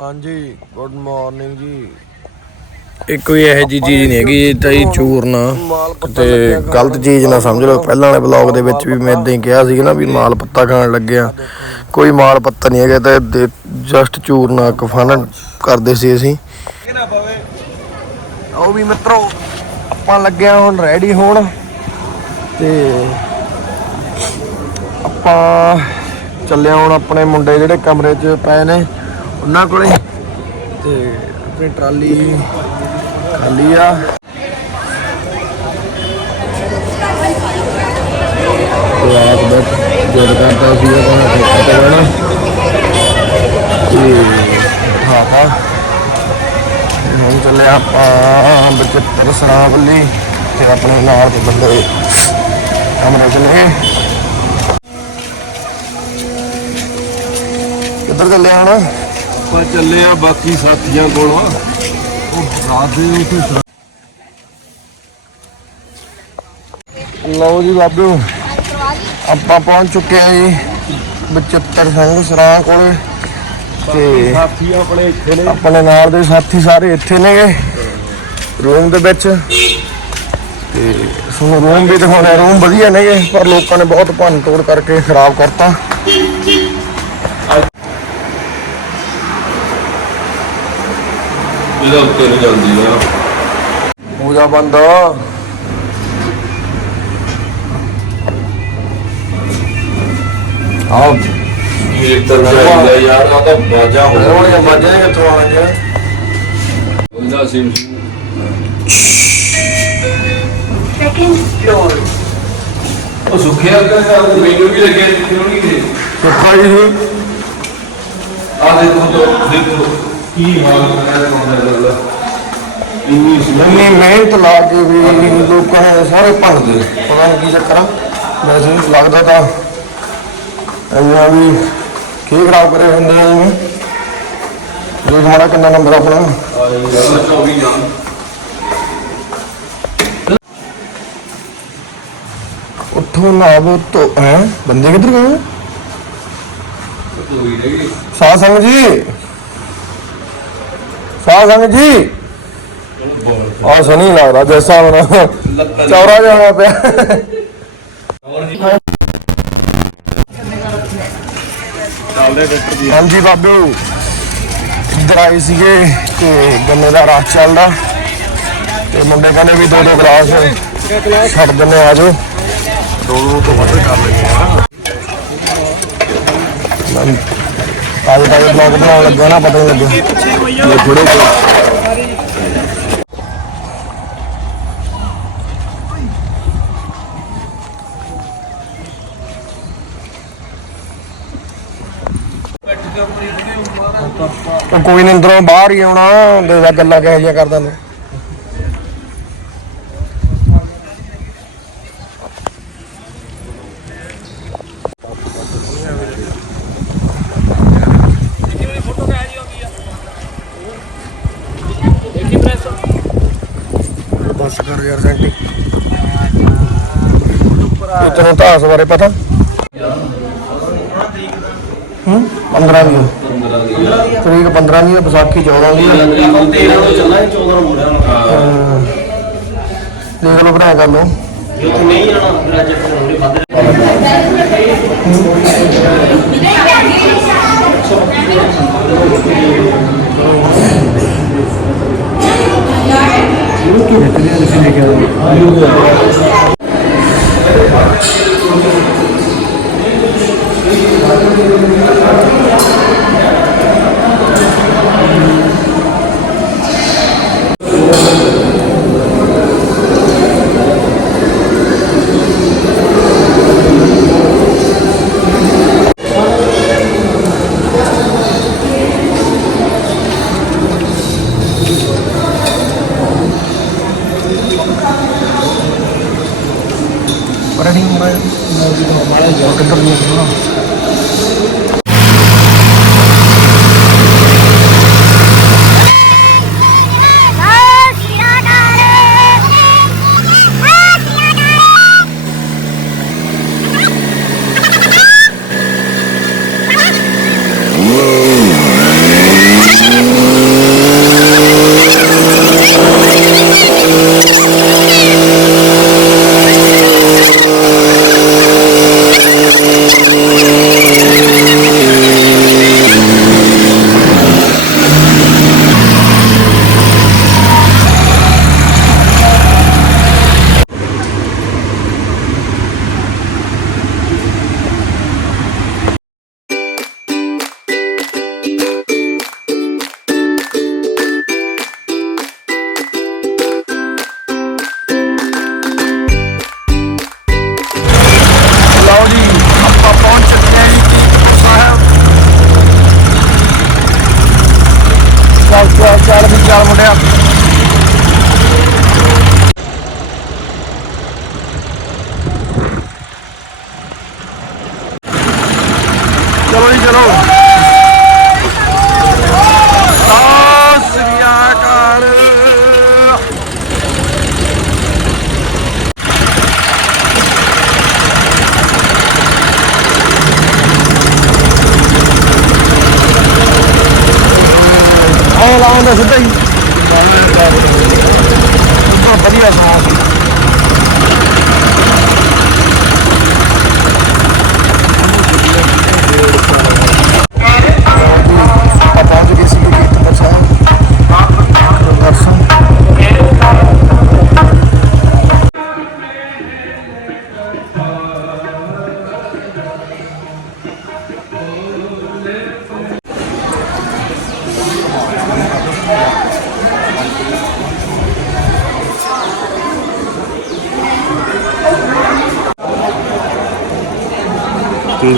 ਹਾਂਜੀ good morning ਜੀ। ਇਹ ਕੋਈ ਇਹੋ ਜੀ ਚੀਜ਼ ਨਹੀਂ ਹੈਗੀ ਇਹ ਤਾਂ ਹੀ ਚੂਰਨਾ ਤੇ ਗਲਤ ਚੀਜ਼ ਨਾ ਸਮਝ ਲਓ। ਪਹਿਲਾਂ ਵਾਲੇ ਬਲੌਗ ਦੇ ਵਿੱਚ ਵੀ ਮੈਂ ਇਦਾਂ ਹੀ ਕਿਹਾ ਸੀ ਨਾ ਵੀ ਮਾਲ ਪੱਤਾ ਖਾਣ ਲੱਗਿਆ ਕੋਈ ਮਾਲ ਪੱਤਾ ਨਹੀਂ ਹੈਗਾ ਤਾਂ ਜਸਟ ਚੂਰਨਾ ਕਫਨ ਕਰਦੇ ਸੀ ਅਸੀਂ। ਉਹ ਵੀ ਮਿੱਤਰੋ ਆਪਾਂ ਲੱਗਿਆ ਹੁਣ ਰੈਡੀ ਹੋਣ। ਤੇ ਆਪਾਂ ਚੱਲੇ ਹੁਣ ਆਪਣੇ ਮੁੰਡੇ ਜਿਹੜੇ ਕਮਰੇ 'ਚ ਪਏ ਨੇ। ਉਹਨਾਂ ਕੋਲੇ। ਤੇ ਆਪਣੀ ਟਰਾਲੀ ਖਾਲੀ ਆ। ਤੇ ਆਪ ਬੈਠ ਜਦ ਕਰਦਾ ਸੀ ਉਹ ਕਹਿੰਦਾ ਠੇਕਾ ਤੇ ਤੇ ਹਾਂ ਹਾਂ ਹੁਣ ਚੱਲੇ ਆਪਾਂ ਬਚਿੱਤਰ ਸਰਾਵਲੀ ਤੇ ਆਪਣੇ ਨਾਲ ਦੇ ਬੰਦੇ ਕਮਰੇ ਚ ਕਿੱਧਰ ਚੱਲੇ ਹਣ? ਆਪਾਂ ਚੱਲੇ ਆ ਬਾਕੀ ਸਾਥੀਆਂ ਕੋਲ। ਉਹ ਰਾਤ ਦੇ ਉੱਥੇ ਲਓ ਜੀ ਬਾਬੂ। ਆਪਾਂ ਪਹੁੰਚ ਚੁੱਕੇ ਆ ਜੀ ਬਚਿੱਤਰ ਸਿੰਘ ਸਰਾਂ ਕੋਲ। ਤੇ ਸਾਥੀ ਆਪਣੇ ਇੱਥੇ ਨੇ। ਆਪਣੇ ਨਾਲ ਦੇ ਸਾਥੀ ਸਾਰੇ ਇੱਥੇ ਨੇਗੇ ਰੂਮ ਦੇ ਵਿੱਚ। ਤੇ ਤੁਹਾਨੂੰ ਰੂਮ ਵੀ ਦਿਖਾਉਣਾ ਰੂਮ ਵਧੀਆ ਨੇਗੇ ਪਰ ਲੋਕਾਂ ਨੇ ਬਹੁਤ ਭੰਨ ਤੋੜ ਕਰਕੇ ਖਰਾਬ ਕਰਤਾ। ਇਹਦਾ ਉੱਤੇ ਨੂੰ ਜਾਂਦੀ ਆ ਪੂਜਾ ਬੰਦ। ਆਹ ਇਹ ਤਾਂ ਚਾਹੀਦਾ ਯਾਰ ਆ ਤਾਂ ਬਾਜਾ ਹੋ ਰੋਣੇ ਵੱਜੇ ਕਿੱਥੋਂ ਆਣਗੇ ਉਹਦਾ ਸਿਮ second floor. ਉਹ ਸੁਖਿਆ ਕਰ ਮੈਨੂੰ ਵੀ ਲੱਗਿਆ ਕਿਉਂ ਨਹੀਂ ਸੁੱਖਾ ਜੀ ਆ ਦੇਖੋ ਤਾਂ ਦੇਖੋ। ਕੀ ਹਾਲ ਹੈ ਤੁਹਾਡਾ? ਗੱਲ ਇੰਨੀ ਇੰਨੀ ਮਿਹਨਤ ਲਾ ਕੇ ਵੀ ਲੋਕਾਂ ਨੇ ਸਾਰੇ ਭੰਨਦੇ ਪਤਾ ਨਹੀਂ ਕੀ ਚੱਕਰ ਆ। ਵੈਸੇ ਲੱਗਦਾ ਤਾਂ ਇੰਨਾ ਵੀ ਕੀ ਖਰਾਬ ਕਰੇ ਹੁੰਦੇ ਆ ਜਿਵੇਂ। ਦੇਖ ਮਾੜਾ ਕਿੰਨਾ ਨੰਬਰ ਆਪਣਾ? ਸਮਝਾਈ 24 ਜਾਨ ਉੱਠੋ ਨਾਵੋ ਤੋ ਹੈ? ਬੰਦੇ ਕਿੱਧਰ ਗਏ। ਸਾਧ ਸੰਗਤ ਜੀ। ਸਾਧ ਸੰਗਤ ਜੀ। ਆ ਸਨੀ ਲੱਗਦਾ, ਜੈਸਾ ਹੁਣ ਚੌਰਾ ਜਿਹਾ ਹੋਇਆ ਪਿਆ। ਹਾਂਜੀ ਬਾਬੂ, ਇੱਧਰ ਆਏ ਸੀਗੇ ਤੇ ਗੰਨੇ ਦਾ ਰਸ ਚੱਲਦਾ। ਤੇ ਮੁੰਡੇ ਕਹਿੰਦੇ ਵੀ ਦੋ ਦੋ ਗਲਾਸ ਛੱਡ ਦਿੰਨੇ ਆ ਜਾਓ। ਦੋ ਦੋ ਤੋਂ ਵੱਧ ਕਰ ਲੈਂਦੇ ਆ ਅੱਜ ਤੱਕ ਬਲੌਗ ਬਣਾਉਣ ਲੱਗਿਆ ਨਾ ਪਤਾ ਨਹੀਂ ਲੱਗਿਆ ਇਹ ਥੋੜੇ ਕੋਈ ਨਹੀਂ ਅੰਦਰੋਂ ਬਾਹਰ ਹੀ ਆਉਣਾ ਗੱਲਾਂ ਕਿਹੋ ਜਿਹੀਆਂ ਕਰਦਾ ਨੇ ਤੈਨੂੰ ਤਾਸ ਬਾਰੇ ਪਤਾ ਹੂੰ 15 ਦੀ। ਤਰੀਕ 15 ਦੀ ਆ, ਵਿਸਾਖੀ 14 ਦੀ। ਹਾਂ। ਦੇਖ ਲਓ ਭਰਾ ਕਰ ਲਓ ਚਲੋ ਜੀ ਚਲੋ। ਕੋਈ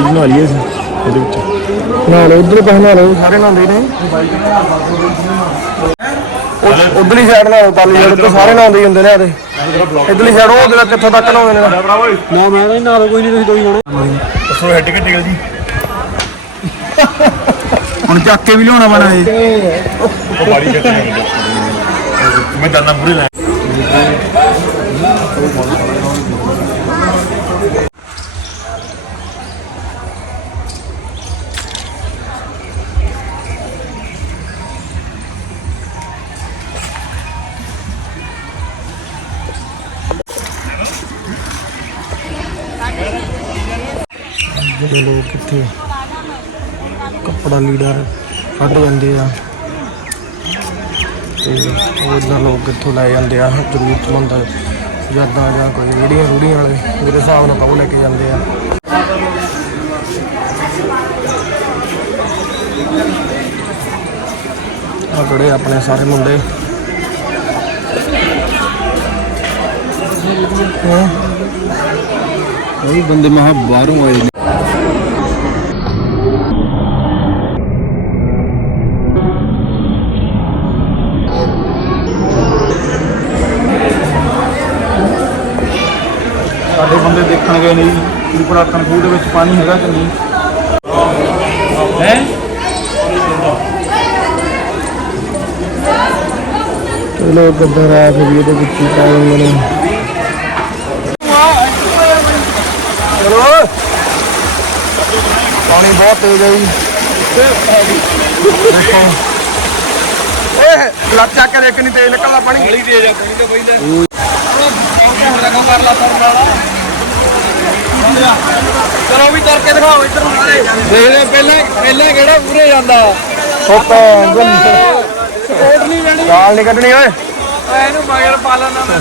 ਬਣਾ ਲਈਏ ਸੀ ਇਹਦੇ ਵਿੱਚ। ਨਾਲ ਉਧਰ ਪਹਿਨਾ ਲਓ। ਸਾਰੇ ਨਾਂਦੇ ਨੇ। ਉਧਰਲੀ ਸਾਈਡ ਨਾਲ ਪਾਲੀ ਸਾਈਡ ਤੋਂ ਸਾਰੇ ਨਾਂਦੇ ਹੀ ਹੁੰਦੇ ਨੇ ਆਦੇ। ਇਧਰਲੀ ਸਾਈਡ ਉਹ ਜਿਹੜਾ ਕਿੱਥੋਂ ਤੱਕ ਨਾਉਂਦੇ ਨੇ? ਨਾ ਮੈਂ ਨਹੀਂ ਨਾਲ ਕੋਈ ਨਹੀਂ ਤੁਸੀਂ ਦੋ ਹੀ ਹੋਣਾ ਦੱਸੋ ਹੈਡ ਕਿ ਨਿਕਲ ਜੀ? ਹੁਣ ਚੱਕ ਕੇ ਵੀ ਲਿਆਉਣਾ ਬਣਾ ਇਹ। ਉਹ ਬਾੜੀ ਚੱਕ ਮੈਂ ਜਾਨਾ ਪੂਰੇ ਲੈ। ਜਿਹੜੇ ਲੋਕ ਕਿੱਥੇ ਕੱਪੜਾ ਲੀੜਾ ਕੱਢ ਜਾਂਦੇ ਆ ਤੇ ਉਹ ਇਦਾਂ ਲੋਕ ਕਿੱਥੋਂ ਲੈ ਜਾਂਦੇ ਆ ਜ਼ਰੂਰਤਮੰਦ ਯਾਦਾਂ ਜਾਂ ਕੋਈ ਰੇੜੀਆਂ ਰੂੜੀਆਂ ਵਾਲੇ ਮੇਰੇ ਹਿਸਾਬ ਨਾਲ ਕਹੋ ਲੈ ਕੇ ਜਾਂਦੇ ਆ। ਆ ਖੜੇ ਆਪਣੇ ਸਾਰੇ ਮੁੰਡੇ। ਕਈ ਬੰਦੇ ਮਹਾ ਬਾਹਰੋਂ ਆਏ ਨੇ। ਬੰਦੇ ਦੇਖਣ ਗਏ ਨਹੀਂ ਕਿ ਪੁਰਾਤਨ ਖੂਹ ਦੇ ਵਿੱਚ ਪਾਣੀ ਹੈਗਾ ਕਿ ਨਹੀਂ? ਹੈ? ਚਲੋ ਗੱਦਰ ਆ ਕੇ ਵੀ ਇਹਦੇ ਵਿੱਚ ਹੀ ਪਾ ਦਿੰਦੇ ਨੇ। ਚਲੋ। ਪਾਣੀ ਬਹੁਤ ਤੇਜ਼ ਹੈ ਜੀ। ਦੇਖੋ। ਏ ਲੱਤ ਚੱਕ ਕੇ ਦੇਖ ਨਹੀਂ ਤੇਜ਼ ਨਿਕਲਦਾ ਪਾਣੀ। ਗਲੀ ਤੇਜ਼ ਆ ਪਾਣੀ ਤਾਂ ਬਈਦਾ ਚਲੋ ਵੀ ਤੁਰ ਕੇ ਦਿਖਾਓ ਇੱਧਰ ਨੂੰ ਸਾਰੇ। ਦੇਖਦੇ ਪਹਿਲਾਂ ਪਹਿਲਾਂ ਕਿਹੜਾ ਪੂਰੇ ਜਾਂਦਾ? ਹੋਤਾ ਕੋਟ ਨਹੀਂ ਲੈਣੀ। ਗਾਲ ਨਹੀਂ ਕੱਢਣੀ ਓਏ। ਇਹਨੂੰ ਮਗਰ ਪਾ ਲੈਣਾ ਮੈਂ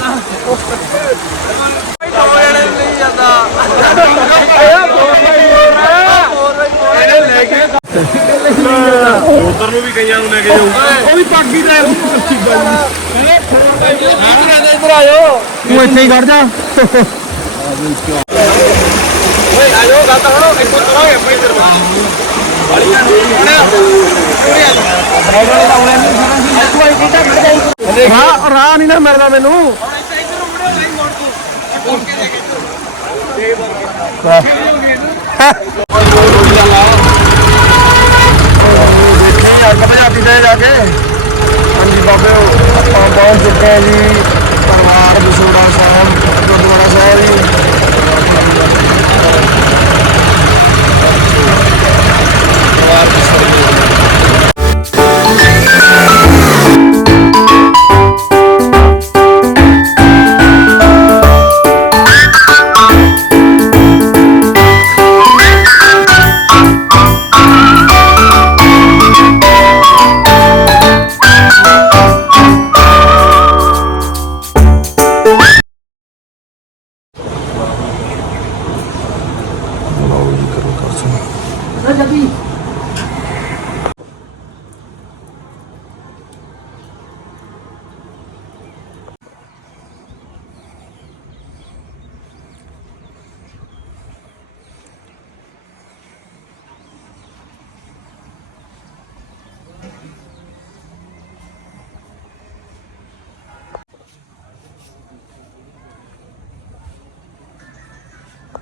ਦੋ ਜਣੇ ਨਹੀਂ ਜਾਂਦਾ। ਇਹਨੇ ਲੈ ਕੇ ਉਧਰ ਨੂੰ ਵੀ ਕਈਆਂ ਨੂੰ ਲੈ ਕੇ ਜਾਊ। ਉਹ ਵੀ ਪੱਗ ਹੀ ਲੈ ਇੱਧਰ ਆਇਓ ਤੂੰ ਇੱਥੇ ਹੀ ਖੜ ਜਾ। ਓਏ ਆਇਓ ਗੱਲ ਤਾਂ ਸੁਣੋ ਇੱਥੋਂ ਤੁਰਾਂਗੇ ਆਪਾਂ ਇੱਧਰ ਹਾਂ ਰਾਹ ਨਹੀਂ ਨਾ ਮਿਲਦਾ ਮੈਨੂੰ। ਦੇਖੇ ਅੱਗ ਬੁਝਾਤੀ ਤੇ ਜਾ ਕੇ ਹਾਂਜੀ ਬਾਬੇ ਆਪਾਂ ਪਹੁੰਚ ਚੁੱਕੇ ਹਾਂ। ਜੀ ਪਰਿਵਾਰ ਵਿਛੋੜਾ ਸਾਹਿਬ ਗੁਰਦੁਆਰਾ ਸਾਹਿਬ ਜੀ ਵਾਰ ਕਿਸ ਤਰ੍ਹਾਂ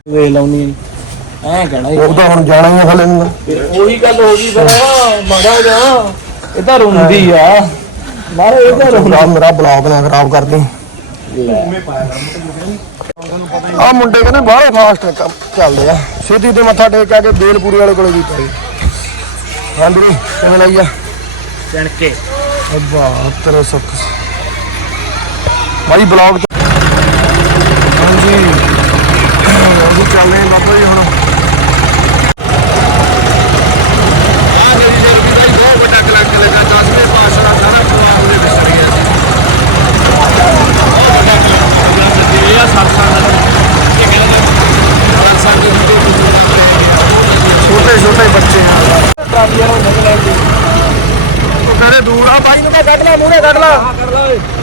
ਵੇਖ ਲਾਉਣੀ ਐ ਕਹਿਣਾ ਸੀ। ਉਹ ਤਾਂ ਹੁਣ ਜਾਣਾ ਹੀ ਆ ਹਲੇ ਨੂੰ ਫਿਰ ਉਹੀ ਗੱਲ ਹੋ ਗਈ ਫਿਰ ਮਾੜਾ ਜਾ। ਇਹ ਤਾਂ ਰੋਂਦੀ ਆ। ਮਾਰੇ ਇਹ ਤਾਂ ਰੋਂਦੀ ਰਾਮ ਮੇਰਾ ਬਲੌਗ ਨਾ ਖਰਾਬ ਕਰ ਦੇ। ਆ ਮੁੰਡੇ ਕਹਿੰਦੇ ਬਾਹਰ ਫਾਸਟ ਚੱਲਦੇ ਆ। ਛੇਤੀ ਤੇ ਮੱਥਾ ਟੇਕ ਕੇ ਆ ਕੇ ਬੇਲਪੂਰੀ ਵਾਲੇ ਕੋਲੇ ਵੀ ਪਏ। ਹਾਂ ਵੀਰੇ ਕਿਵੇਂ ਲਈ ਆ? ਚਣ ਕੇ। ਅੱਬਾ ਤੇਰੇ ਸੁੱਖ। ਭਾਈ ਬਲੌਗ ਚ ਹਾਂਜੀ ਅਸੀਂ ਚੱਲ ਰਹੇ ਹਾਂ ਬਾਬਾ ਜੀ ਹੁਣ ਆਹ ਜਿਹੜੀ ਜੇ ਰੁਪਏ ਦਾ ਹੀ ਬਹੁਤ ਵੱਡਾ ਕਲੈਕਟ ਲੱਗਾ 10ਵੇਂ ਪਾਸ਼ਾ ਦਾ ਸਾਰਾ ਪਰਿਵਾਰ ਉਹਦੇ ਵਿੱਚ ਸਰ ਗਿਆ ਸੀ ਛੋਟੇ ਛੋਟੇ ਬੱਚੇ ਆ ਉਹ ਦੂਰ ਆ। ਬਾਈ ਨੂੰ ਮੈਂ ਕੱਢ ਲਾ ਮੂਹਰੇ ਕੱਢ ਲਾ। ਹਾਂਜੀ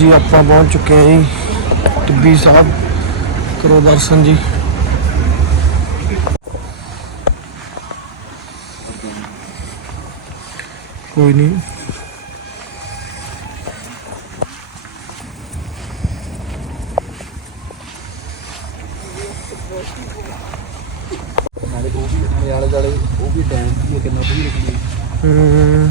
ਹਾਂਜੀ ਆਪਾਂ ਪਹੁੰਚ ਚੁੱਕੇ ਹਾਂ ਜੀ ਟਿੱਬੀ ਸਾਹਿਬ ਕਰੋ ਦਰਸ਼ਨ ਜੀ। ਕੋਈ ਨਹੀਂ। ਦੁਆਲੇ ਉਹ ਵੀ ਟਾਈਮ ਕੀ ਕਿੰਨਾ ਵੀ ਰੱਖਣੀ ਹਮ,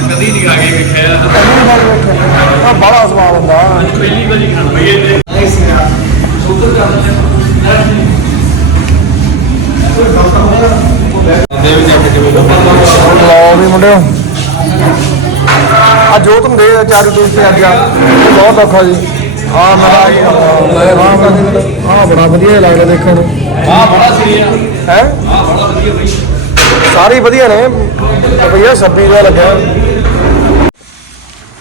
ਕਦੀ ਨਹੀਂ ਆ ਕੇ ਵੇਖਿਆ। ਪਹਿਲੀ ਵਾਰ ਵੇਖਿਆ ਤਾਂ ਬੜਾ ਸਵਾਦ ਹੁੰਦਾ। ਪਹਿਲੀ ਵਾਰੀ ਖਾਣ। ਬਈ ਇਹ ਦੇਵ ਜੀ ਆਪਣੇ ਜਿਵੇਂ ਲਓ ਵੀ ਮੁੰਡਿਓ। ਆ ਜੋ ਤੁਮ ਦੇ ਚਾਰੂ ਟੂਰ ਤੇ ਅੱਜ ਆ ਬਹੁਤ ਔਖਾ ਜੀ। ਆ ਮੇਰਾ ਆ ਬੜਾ ਵਧੀਆ ਲੱਗਦਾ ਦੇਖਣ ਨੂੰ। ਆਹ ਬੜਾ ਸਹੀ ਆ। ਹੈ? ਆਹ ਬੜਾ ਵਧੀਆ ਬਈ। ਸਾਰੇ ਵਧੀਆ ਨੇ। ਰੁਪਈਆ 26 ਦਾ ਲੱਗਿਆ।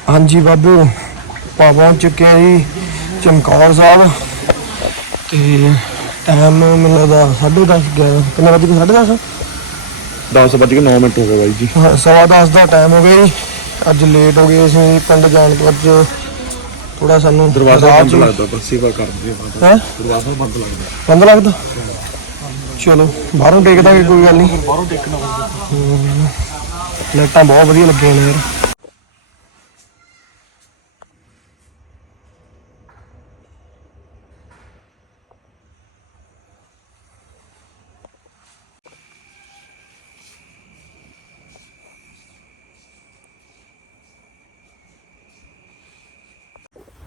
ਹਾਂਜੀ ਬਾਬੂ ਆਪਾਂ ਪਹੁੰਚ ਚੁੱਕੇ ਆ ਜੀ ਚਮਕੌਰ ਸਾਹਿਬ। ਤੇ ਟਾਈਮ ਮੈਨੂੰ ਲੱਗਦਾ 10:30 11 ਕਿੰਨੇ ਵਜੇ 10:30 10 ਵੱਜ ਕੇ 9 ਮਿੰਟ ਹੋ ਗਏ ਬਾਈ ਜੀ। ਹਾਂ, ਸਵਾ ਦਸ ਦਾ ਟਾਈਮ ਹੋ ਗਿਆ ਜੀ। ਅੱਜ ਲੇਟ ਹੋ ਗਏ ਅਸੀਂ ਪਿੰਡ ਜਾਣ ਤੋਂ ਅੱਜ। ਥੋੜਾ ਸਾਨੂੰ ਦਰਵਾਜ਼ਾ ਰਾਹ ਬੰਦ ਲੱਗਦਾ ਬਸ ਸੇਵਾ ਕਰਦੇ ਆ ਹੈਂ ਦਰਵਾਜ਼ਾ ਬੰਦ ਲੱਗਦਾ। ਬੰਦ ਲੱਗਦਾ? ਚਲੋ ਬਾਹਰੋਂ ਟੇਕ ਦਾਂਗੇ ਕੋਈ ਗੱਲ ਨਹੀਂ। ਬਾਹਰੋਂ ਟੇਕਣਾ ਲਾਈਟਾਂ ਬਹੁਤ ਵਧੀਆ ਲੱਗੀਆਂ ਨੇ ਯਾਰ।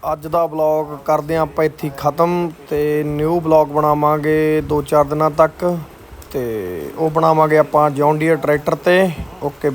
ਅੱਜ ਦਾ ਵਲੌਗ ਕਰਦੇ ਹਾਂ ਆਪਾਂ ਇੱਥੇ ਖਤਮ ਤੇ ਨਿਊ ਵਲੌਗ ਬਣਾਵਾਂਗੇ 2-4 ਦਿਨਾਂ ਤੱਕ ਤੇ ਉਹ ਬਣਾਵਾਂਗੇ ਆਪਾਂ ਜੌਨ ਡੀਅਰ ਟਰੈਕਟਰ ਤੇ ਓਕੇ